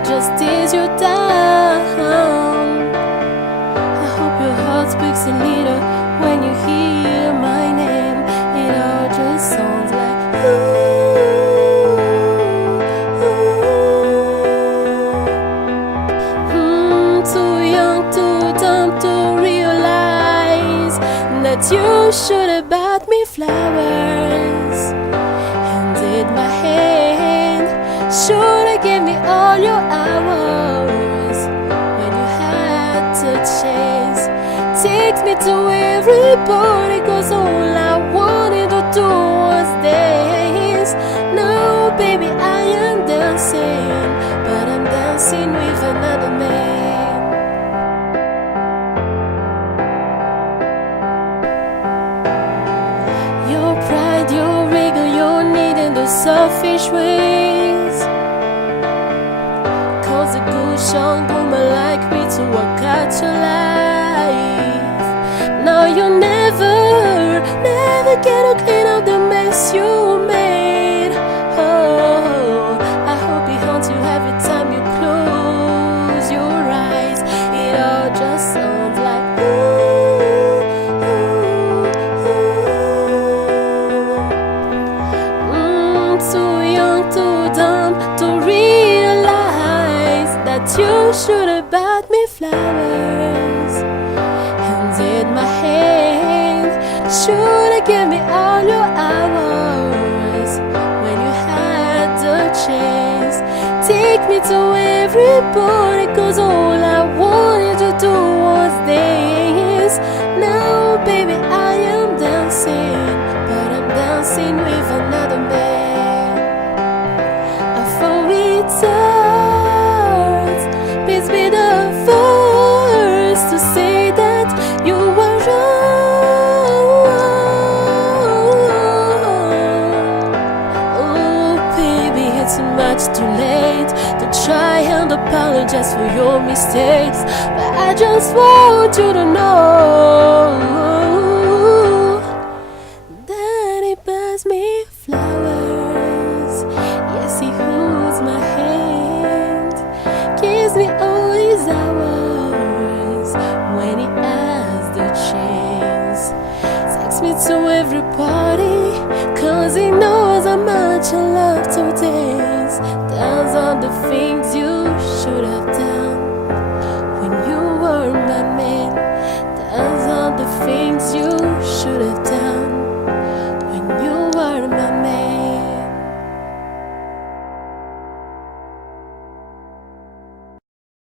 just tears you down. I hope your heart speaks a little when you hear my name. It all just sounds like too young, too dumb to realize that you should have bought me flowers. Handed my hand, should have given me all your hours when you had the chance. Takes me to everybody, 'cause all I wanted to do was dance. Now, baby, I am dancing, but I'm dancing with another man. Your pride, your ego, your need, and the selfish ways cause a good young woman like me to walk out your life. Now you'll never get to clean up the mess you made. Oh, I hope it haunts you every time you close your eyes. It all just sounds like too young, too dumb to realize that you should have bought me flowers. Handed my hand, should have given me all your hours when you had the chance. Take me to everybody, 'cause all I wanted to do was dance. Now, baby, I am dancing, but I'm dancing with another man. Please be the first to say that you were wrong. Oh, baby, it's much too late to try and apologize for your mistakes, but I just want you to know that he buys me flowers. Yes, he holds my hand, gives me all these hours when he has the chance. Takes me to every party, 'cause he knows how much I love to dance. Does all the things you